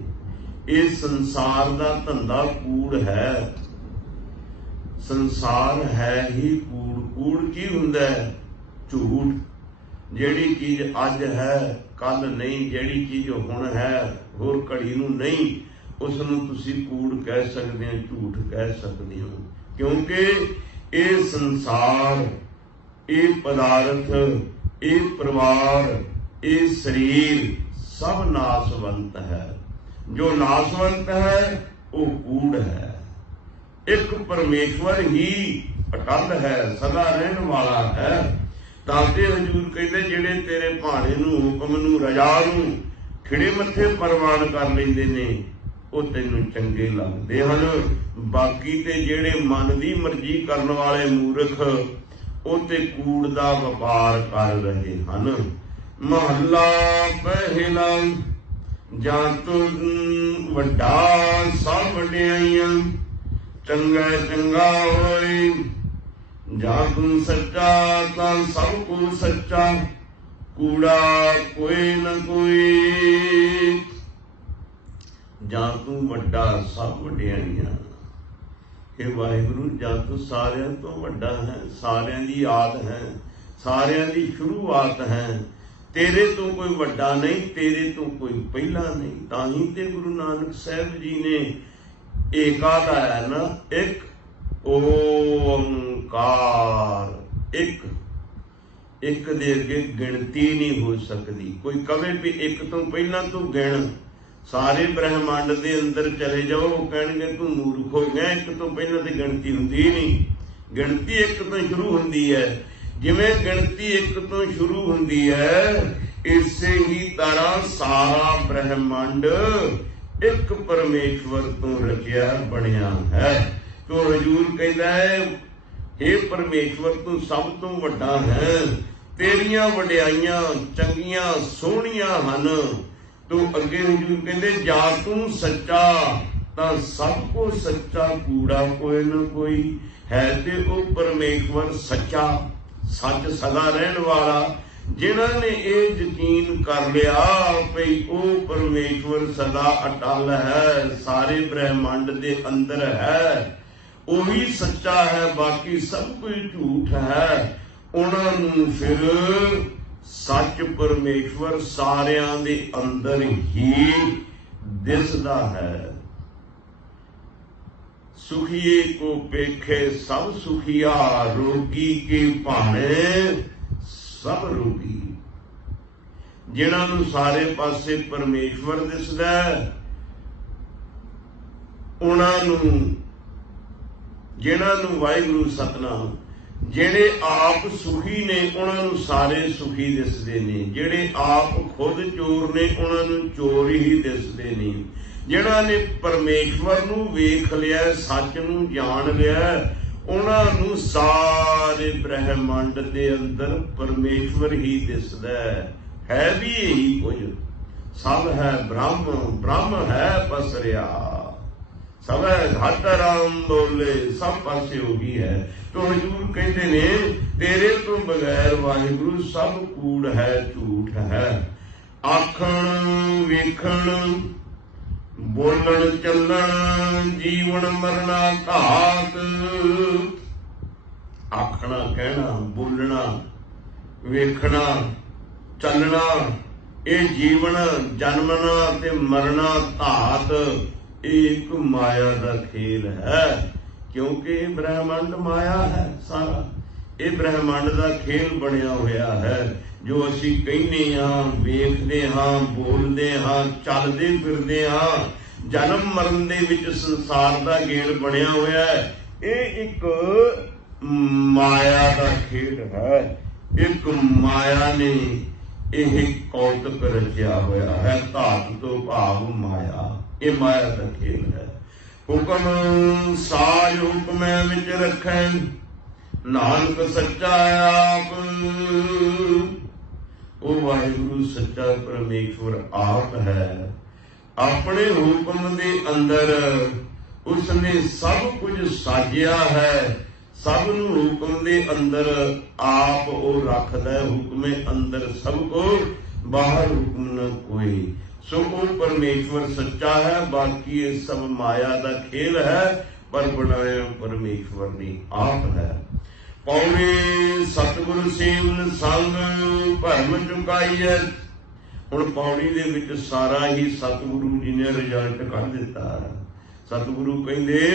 ਇਹ ਸੰਸਾਰ ਦਾ ਧੰਦਾ ਕੂੜ ਹੈ। ਸੰਸਾਰ ਹੈ ਹੀ ਕੂੜ। ਕੂੜ ਕੀ ਹੁੰਦਾ ਹੈ? ਝੂਠ। ਜਿਹੜੀ ਚੀਜ਼ ਅੱਜ ਹੈ ਕੱਲ ਨਹੀਂ, ਜਿਹੜੀ ਚੀਜ਼ ਹੁਣ ਹੈ ਹੋਰ ਘੜੀ ਨੂੰ ਨਹੀਂ, ਉਸ ਨੂੰ ਤੁਸੀਂ ਕੂੜ ਕਹਿ ਸਕਦੇ ਹੋ, ਝੂਠ ਕਹਿ ਸਕਦੇ ਹੋ। ਕਿਉਂਕਿ ਇਹ ਸੰਸਾਰ, ਇਹ ਪਦਾਰਥ, ਇਹ ਪਰਿਵਾਰ, ਇਹ ਸਰੀਰ ਸਭ ਨਾਸਵੰਤ ਹੈ। ਜੋ ਨਾਸਵੰਤ ਹੈ ਉਹ ਕੂੜ ਹੈ। ਇੱਕ ਪਰਮੇਸ਼ਵਰ ਹੀ ਅਟਲ ਹੈ, ਸਦਾ ਰਹਿਣ ਵਾਲਾ ਹੈ। ਤਾਂ ਤੇ ਹਜ਼ੂਰ ਕਹਿੰਦੇ ਜਿਹੜੇ ਤੇਰੇ ਭਾਣੇ ਨੂੰ, ਹੁਕਮ ਨੂੰ, ਰਜਾ ਨੂੰ ਖਿੜੇ ਮੱਥੇ ਪ੍ਰਵਾਨ ਕਰ ਲੈਂਦੇ ਨੇ ਉਹ ਤੈਨੂੰ ਚੰਗੇ ਲੱਗਦੇ ਹਨ। ਬਾਕੀ ਤੇ ਜਿਹੜੇ ਮਨ ਦੀ ਮਰਜ਼ੀ ਕਰਨ ਵਾਲੇ ਮੂਰਖ ਉਹ ਤੇ ਕੂੜ ਦਾ ਵਪਾਰ ਕਰ ਰਹੇ ਹਨ। ਮਹੱਲਾ ਪਹਿਲਾ, ਜਾਂ ਤੂੰ ਵੱਡਾ ਸਭ ਵਡਿਆਈਆਂ, ਚੰਗਾ ਚੰਗਾ ਹੋਏ। ਜਾਂ ਤੂੰ ਸੱਚਾ ਤਾਂ ਸਭ ਕੋ ਸੱਚਾ, ਕੂੜਾ ਕੋਈ ਨਾ ਕੋਈ। ਜਾਂ ਤੂੰ ਵੱਡਾ ਸਭ ਵਡਿਆਈਆਂ, ਇਹ ਵਾਹਿਗੁਰੂ ਜਾਂ ਤੂੰ ਸਾਰਿਆਂ ਤੋਂ ਵੱਡਾ ਹੈ, ਸਾਰਿਆਂ ਦੀ ਆਦ ਹੈ, ਸਾਰਿਆਂ ਦੀ ਸ਼ੁਰੂਆਤ ਹੈ। ਤੇਰੇ ਤੋਂ ਕੋਈ ਵੱਡਾ ਨਹੀਂ, ਤੇਰੇ ਤੋਂ ਕੋਈ ਪਹਿਲਾ ਨਹੀਂ। ਤਾਂ ਹੀ ਤੇ ਗੁਰੂ ਨਾਨਕ ਸਾਹਿਬ ਜੀ ਨੇ ਏਕਾ ਲਾਇਆ ਨਾ, ਇੱਕ ਓੰਕਾਰ। ਇੱਕ ਇੱਕ ਦੇ ਅੱਗੇ ਗਿਣਤੀ ਨਹੀਂ ਹੋ ਸਕਦੀ। ਕੋਈ ਕਵੇ ਵੀ ਇੱਕ ਤੋਂ ਪਹਿਲਾਂ ਤੂੰ ਗਿਣ, ਸਾਰੇ ਬ੍ਰਹਿਮੰਡ ਦੇ ਅੰਦਰ ਚਲੇ ਜਾਓ, ਉਹ ਕਹਿਣਗੇ ਤੂੰ ਮੂਰਖ ਹੋ ਗਿਆ, ਇੱਕ ਤੋਂ ਪਹਿਲਾਂ ਤੇ ਗਿਣਤੀ ਹੁੰਦੀ ਨਹੀਂ। ਗਿਣਤੀ ਇੱਕ ਤੋਂ ਸ਼ੁਰੂ ਹੁੰਦੀ ਹੈ। ਜਿਵੇਂ ਗਿਣਤੀ ਇੱਕ ਤੋਂ ਸ਼ੁਰੂ ਹੁੰਦੀ ਹੈ, ਇਸੇ ਹੀ ਤਰ੍ਹਾਂ ਸਾਰਾ ਬ੍ਰਹਿਮੰਡ ਇੱਕ ਪਰਮੇਸ਼ਵਰ ਤੋਂ ਰਚਿਆ ਬਣਿਆ ਹੈ। ਤੋ ਹਜ਼ੂਰ ਕਹਿੰਦਾ ਹੈ, हे ਪਰਮੇਸ਼ਵਰ ਤੂੰ ਸਭ ਤੋਂ ਵੱਡਾ ਹੈ, ਤੇਰੀਆਂ ਵਡਿਆਈਆਂ ਚੰਗੀਆਂ ਸੋਹਣੀਆਂ ਹਨ। ਤੂੰ ਅੱਗੇ ਹਜ਼ੂਰ ਕਹਿੰਦੇ, ਜਾਂ ਤੂੰ ਸੱਚਾ ਤਾਂ ਸਭ ਕੋ ਸੱਚਾ, ਕੂੜਾ ਕੋਈ ਨਾ ਕੋਈ ਹੈ। ਤੇ ਉਹ ਪਰਮੇਸ਼ਵਰ ਸੱਚਾ, ਸੱਚ ਸਦਾ ਰਹਿਣ ਵਾਲਾ। ਜਿਨ੍ਹਾਂ ਨੇ ਇਹ ਯਕੀਨ ਕਰ ਲਿਆ ਭਈ ਉਹ ਪਰਮੇਸ਼ਵਰ ਸਦਾ ਅਟਲ ਹੈ, ਸਾਰੇ ਬ੍ਰਹਿਮੰਡ ਦੇ ਅੰਦਰ ਹੈ, ਉਹੀ ਸੱਚਾ ਹੈ, ਬਾਕੀ ਸਭ ਕੁਝ ਝੂਠ ਹੈ, ਉਹਨਾਂ ਨੂੰ ਫਿਰ ਸੱਚ ਪਰਮੇਸ਼ਵਰ ਸਾਰਿਆਂ ਦੇ ਅੰਦਰ ਹੀ ਦਿਸਦਾ ਹੈ। ਸੁਖੀਏ ਕੋ ਪੇਖੇ ਸਭ ਸੁਖੀਆ, ਰੋਗੀ ਕੇ ਭਾਣੇ ਸਭ ਰੋਗੀ। ਜਿਨ੍ਹਾਂ ਨੂੰ ਸਾਰੇ ਪਾਸੇ ਪਰਮੇਸ਼ਵਰ ਦਿਸਦਾ ਉਹਨਾਂ ਨੂੰ, ਜਿਨ੍ਹਾਂ ਨੂੰ ਵਾਹਿਗੁਰੂ ਸਤਿਨਾਮ, ਜਿਹੜੇ ਆਪ ਸੁਖੀ ਨੇ ਉਹਨਾਂ ਨੂੰ ਸਾਰੇ ਸੁਖੀ ਦਿਸਦੇ ਨੇ। ਜਿਹੜੇ ਆਪ ਖੁਦ ਚੋਰ ਨੇ ਉਹਨਾਂ ਨੂੰ ਚੋਰ ਹੀ ਦਿਸਦੇ ਨੇ। ਜਿਨ੍ਹਾਂ ਨੇ ਪਰਮੇਸ਼ਵਰ ਨੂੰ ਵੇਖ ਲਿਆ, ਸੱਚ ਨੂੰ ਜਾਣ ਲਿਆ, ਉਹਨਾਂ ਨੂੰ ਸਾਰੇ ਬ੍ਰਹਿਮੰਡ ਦੇ ਅੰਦਰ ਪਰਮੇਸ਼ਵਰ ਹੀ ਦਿਸਦਾ ਹੈ। ਵੀ ਇਹੀ ਕੁਝ, ਸਭ ਹੈ ਬ੍ਰਹਮ, ਬ੍ਰਹਮ ਹੈ ਪਸਰਿਆ, ਸਭ ਹੈ ਘਟ ਰਾਮ ਬੋਲੇ, ਸਭ ਪਾਸੇ ਉਹੀ ਹੈ। ਤੋ ਹਜ਼ੂਰ ਕਹਿੰਦੇ ਨੇ, ਤੇਰੇ ਤੋਂ ਬਗੈਰ ਵਾਹਿਗੁਰੂ ਸਭ ਕੂੜ ਹੈ, ਝੂਠ ਹੈ। ਆਖਣ ਵੇਖਣ ਬੋਲਣ ਚੱਲਣ, ਜੀਵਨ ਮਰਨਾ ਘਾਤ। ਆਖਣਾ ਕਹਿਣਾ, ਬੋਲਣਾ, ਵੇਖਣਾ, ਚੱਲਣਾ, ਇਹ ਜੀਵਨ, ਜਨਮਣਾ ਤੇ ਮਰਨਾ ਧਾਤ, ਇਹ ਇੱਕ ਮਾਇਆ ਦਾ ਖੇਲ ਹੈ। ਕਿਉਂਕਿ ਇਹ ਬ੍ਰਹਿਮੰਡ ਮਾਇਆ ਹੈ ਸਾਰਾ, ਇਹ ਬ੍ਰਹਿਮੰਡ ਦਾ ਖੇਲ ਬਣਿਆ ਹੋਇਆ ਹੈ। ਜੋ ਅਸੀਂ ਕਹਿੰਦੇ ਹਾਂ, ਵੇਖਦੇ ਹਾਂ, ਬੋਲਦੇ ਹਾਂ, ਚੱਲਦੇ ਫਿਰਦੇ ਹਾਂ, ਜਨਮ ਮਰਨ ਦੇ ਵਿੱਚ ਸੰਸਾਰ ਦਾ ਗੇੜ ਬਣਿਆ ਹੋਇਆ ਹੈ। ਇਹ ਇੱਕ ਮਾਇਆ ਦਾ ਖੇਡ ਹੈ। ਇੱਕ ਮਾਇਆ ਨੇ ਇਹ ਕੌਤਕ ਰਚਿਆ ਹੋਇਆ ਹੈ। ਧਾਤ ਤੋਂ ਭਾਵ ਮਾਇਆ, ਇਹ ਮਾਇਆ ਦਾ ਖੇਲ ਹੈ। ਹੁਕਮ ਸਾਜ ਹੁਕਮੈ ਵਿੱਚ ਰੱਖੈ, ਨਾਨਕ ਸੱਚਾ ਆਪ। ਉਹ ਵਾਹਿਗੁਰੂ ਸੱਚਾ ਪਰਮੇਸ਼ਵਰ ਆਪ ਹੈ। ਆਪਣੇ ਹੁਕਮ ਦੇ ਅੰਦਰ ਉਸਨੇ ਸਭ ਕੁਝ ਸਾਜਿਆ ਹੈ। ਸਭ ਨੂੰ ਹੁਕਮ ਦੇ ਅੰਦਰ ਆਪ ਉਹ ਰੱਖਦਾ। ਹੁਕਮੇ ਅੰਦਰ ਸਭ ਕੋ, ਬਾਹਰ ਹੁਕਮ ਨ ਕੋਈ। ਸੋ ਉਹ ਪਰਮੇਸ਼ਵਰ ਸੱਚਾ ਹੈ। ਬਾਕੀ ਇਹ ਸਭ ਮਾਇਆ ਦਾ ਖੇਲ ਹੈ, ਪਰ ਬਣਾਇਆ ਪਰਮੇਸ਼ਵਰ ਨੇ ਆਪ ਹੈ। पौड़े सतगुरु सेवन संग भरम चुकाईए। हुण पौड़ी दे विच सारा ही सतगुरु जी ने रिजल्ट कढ दिता। सतगुरु कहंदे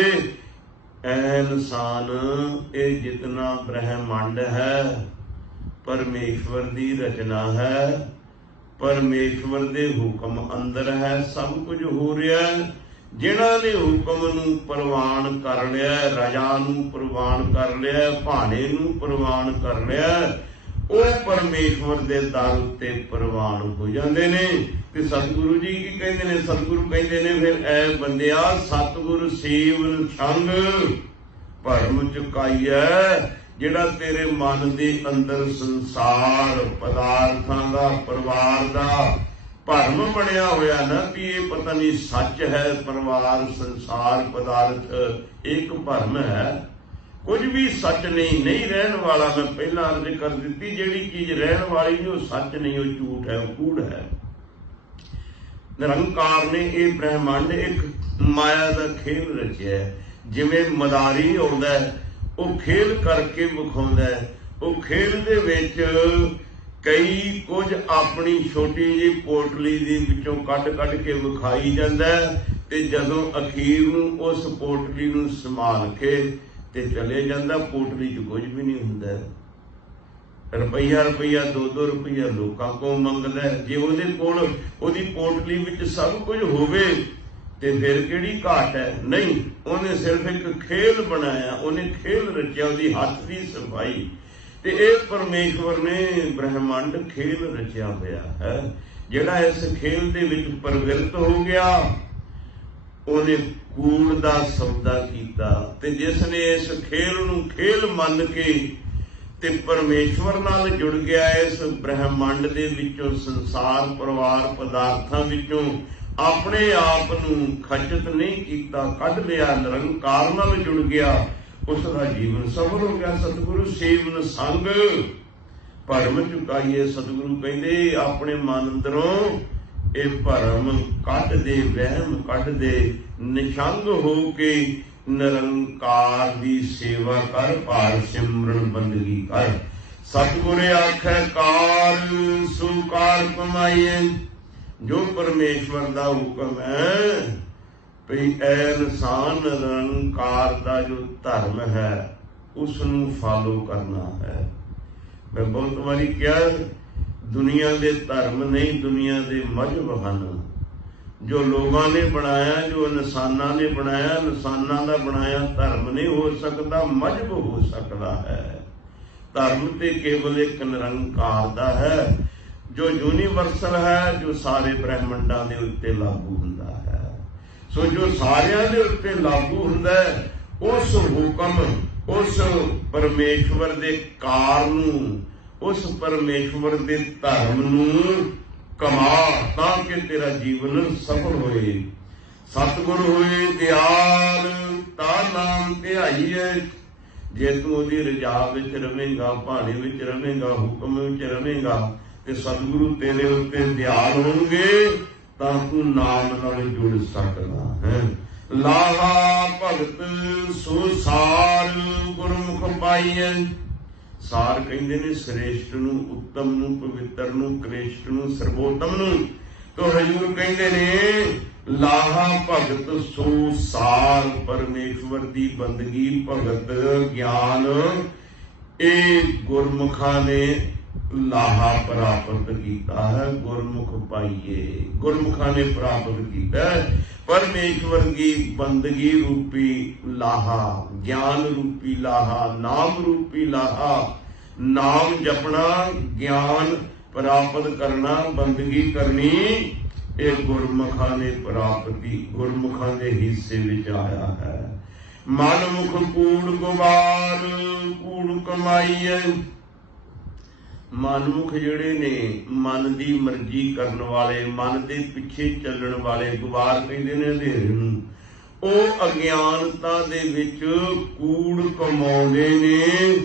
इंसान ये जितना ब्रह्मांड है परमेश्वर की रचना है, परमेश्वर के हुक्म अंदर है सब कुछ हो रहा है। जिन्हां ने हुक्म नूं प्रवान कर लिया, रजा नूं प्रवान कर लिया, भाणे नूं प्रवान कर लिया, वो परमेश्वर के दर उत्ते प्रवान हो जाते ने। ते सतगुरु जी की कहते ने? सतगुरु कहते ने फिर ऐ बंदिया सतगुरु सेवन संग भरम चुकाईए। जिहड़ा तेरे मन के अंदर संसार पदार्थां दा परिवार दा भरम बनिया होया ना कि ये पता नहीं सच है, परिवार संसार पदार्थ एक भरम है, कुछ भी सच नहीं, नहीं रहन वाला। मैं पहला अर्ज कर दी, जिहड़ी चीज रहन वाली नहीं वो सच नहीं, वो झूठ है, वो कूड़ है। निरंकार ने ये ब्रह्मांड एक माया का खेल रचिया है। जिवें मदारी आउंदा है वो खेल करके विखाउंदा है, वो खेल दे विच कई कुछ अपनी छोटी जी पोटली दे विचों कढ के विखाई जांदा है, ते जदों अखीर नूं उस पोटली नूं संभाल के ते चले जांदा, पोटली च कुछ भी नहीं हुंदा। रुपया रुपया 2-2 रुपया लोकां कोल मंगदा है। जे उहदे कोल उहदी पोटली विच सब कुछ होवे ते फिर किहड़ी घाट है? नहीं, उन्हें सिर्फ एक खेल बनाया, उन्हें खेल रचिया, उहदी हथ दी सफाई। ते इह परमेश्वर ने ब्रह्मांड खेल रचिया होया है। जिहड़ा इस खेल दे विच प्रवृत्त हो गया उन्हें कूड़ दा सौदा कीता, ते जिसने इस खेल नूं खेल मन के ते परमेश्वर नाल जुड़ गया, इस ब्रह्मांड दे विचों संसार परिवार पदार्थां विचों अपने आप नूं खचत नहीं कीता, कढ लिया, निरंकार नाल जुड़ गया, उसका जीवन सफल हो गया। सतगुरु सेवन संग भरम चुकाईए। सतगुरु कहंदे अपने मन अंदरों ये भरम कढ दे, वहम कढ दे, निशंग हो के निरंकार की सेवा कर, भार सिमरन बंदगी कर। सतगुरु आखै कार सुकार कमाईए। जो परमेश्वर का हुक्म है भई इंसान निरंकार का जो धर्म है उसनूं फॉलो करना है। मैं बहुत बारी क्या, दुनिया के धर्म नहीं, दुनिया के मजहब हैं जो लोगों ने बनाया, जो इंसाना ने बनाया। इंसाना का बनाया धर्म नहीं हो सकता, मजहब हो सकता है। धर्म तो केवल एक निरंकार का है जो यूनीवर्सल है, जो सारे ब्रह्मंडा के उत्ते लागू हुंदा है। सो जो सारियां दे उत्ते लागू हुंदा है, उस हुक्म, उस परमेश्वर दे कार नूं, उस परमेश्वर दे धर्म नूं कमा, ताकि तेरा जीवन सफल होए। सतगुर होए दयाल ता नाम ध्याईए। जे तू उहदी रजा विच रवेंगा, भाणे विच रवेंगा, हुक्म विच रवेंगा ते सतगुरु तेरे उत्ते दयाल होणगे, तां तू नाम नाल जुड़ सकदा है। लाहा भगत सो सार गुरमुख पाईए। सार कहंदे ने श्रेष्ठ नूं, उत्तम नूं, पवित्र नूं, कृष्ट नूं, सर्वोत्तम नूं। तो हजूर कहंदे ने लाहा भगत सो सार, परमेश्वर दी बंदगी, भगत ज्ञान, ये गुरमुखां ने लाहा प्राप्त किया है। गुरमुख पाइए, गुरमुखा ने प्राप्त किया है परमेश्वर की बंदगी रूपी लाहा, ज्ञान रूपी लाहा, नाम रूपी लाहा। नाम जपना, ज्ञान प्राप्त करना, बंदगी करनी, ये गुरमुखा ने प्राप्ति, गुरमुखा के हिस्से विच आया है। मन मुख कूड़ गुबार कूड़ कमाईए। मनमुख जिहड़े ने मन की मर्जी करने वाले, मन के पिछे चलण वाले, गुबार कहते ने अंधेरे नूं, ਉਹ अज्ञानता दे विच कूड़ कमाउंदे ने,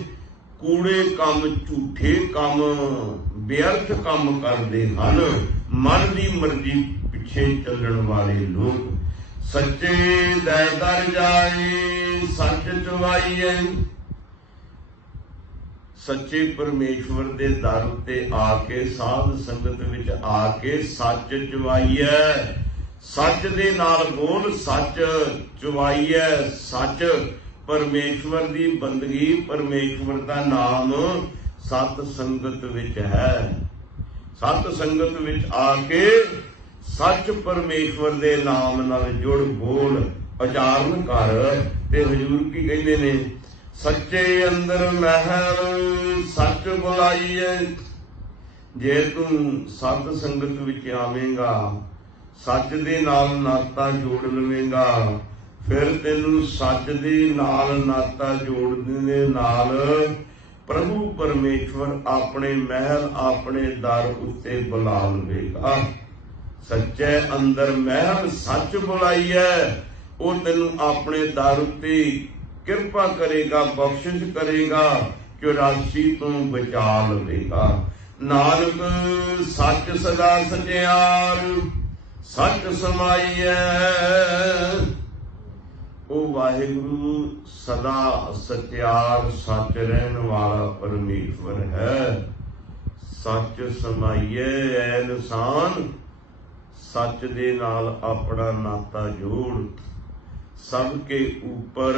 कूड़े काम, झूठे काम, व्यर्थ काम करते हैं। मन की मर्जी पिछे चलण वाले लोग। सच्चे दे दर जाए सच चुवाईए। सच्चे परमेश्वर के दर उत्ते आके साध संगत विच आके सच चुवाईए, सच दे नाल बोल, सच चुवाईए, सच परमेश्वर की बंदगी, परमेश्वर का नाम सत संगत विच है। सत संगत विच आके सच परमेश्वर दे नाम नाल जुड़ बोल उचारण कर। ते हजूर की कहते ने, सच्चे अंदर महल सच बुलाईए। जे तू सत संगत विच आवेगा, सच दे नाल नाता जोड़ लवेगा, फिर तेनू सच दे नाल नाता जोड़ने दे नाल प्रभु परमेश्वर अपने महल अपने दर उत्ते बुला लवेगा। सच्चे अंदर महल सच बुलाईए, वो तेनू अपने दर उत्ते किरपा करेगा, बख्शिश करेगा, 84 तो बचा लवेगा। नानक सच सदा सचियार सच समाईए। ओ वाहिगुरु सदा सचियार सच रहन वाला परमेश्वर है। सच समाईए ऐ इंसान, सच दे नाल अपना नाता जोड़। सबके ऊपर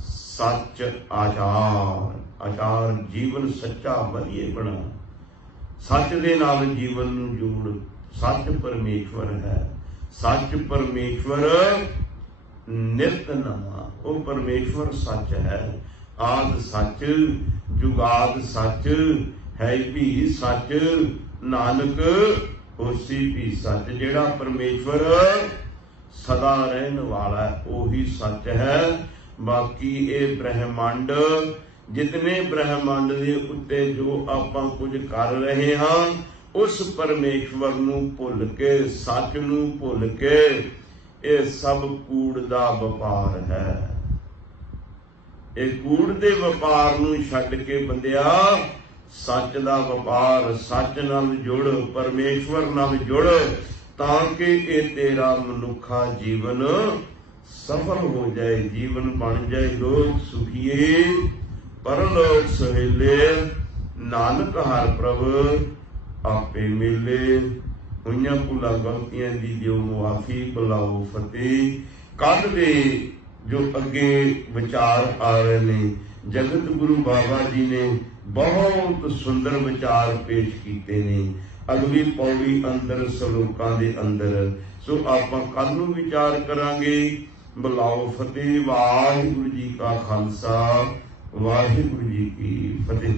सच आचार, आचार जीवन सच्चा वधिए बना। सच दे नाल जीवन नूं जोड़। सच परमेश्वर है, सच परमेश्वर नित नवा। वो परमेश्वर सच है। आद सच जुगाद सच है भी सच, नानक होसी भी सच। जेड़ा परमेश्वर सदा रहन वाला है वही सच है। बाकी ये ब्रह्मांड, जितने ब्रह्मांड के उत्ते जो आपां कुछ कर रहे हाँ, उस परमेश्वर नूं भुल के, सच नूं भुल के, ये सब कूड़ दा व्यापार है। ये कूड़ दे व्यापार नूं छड्ड के बंदिया सच दा व्यापार, सच नाल जुड़, परमेश्वर नाल जुड़, ताकि ये तेरा मनुखा जीवन सफल हो जाए, जीवन बन जाए। लोग सुखिए परलोक सहेले, नानक हर प्रभ आपे मिले। हुईयां भुलां गलतियां दी दिओ मुआफी, बुलाओ फतेह। कल दे जो अगे विचार आ रहे ने, जगत गुरु बाबा जी ने बहुत सुंदर विचार पेश किए ने अगली पौड़ी अंदर, सलोकां दे अंदर। सो आपां कल नूं विचार करांगे। बुलाओ फतेह। वाहिगुरू जी का खालसा, वाहिगुरू जी की फतेह।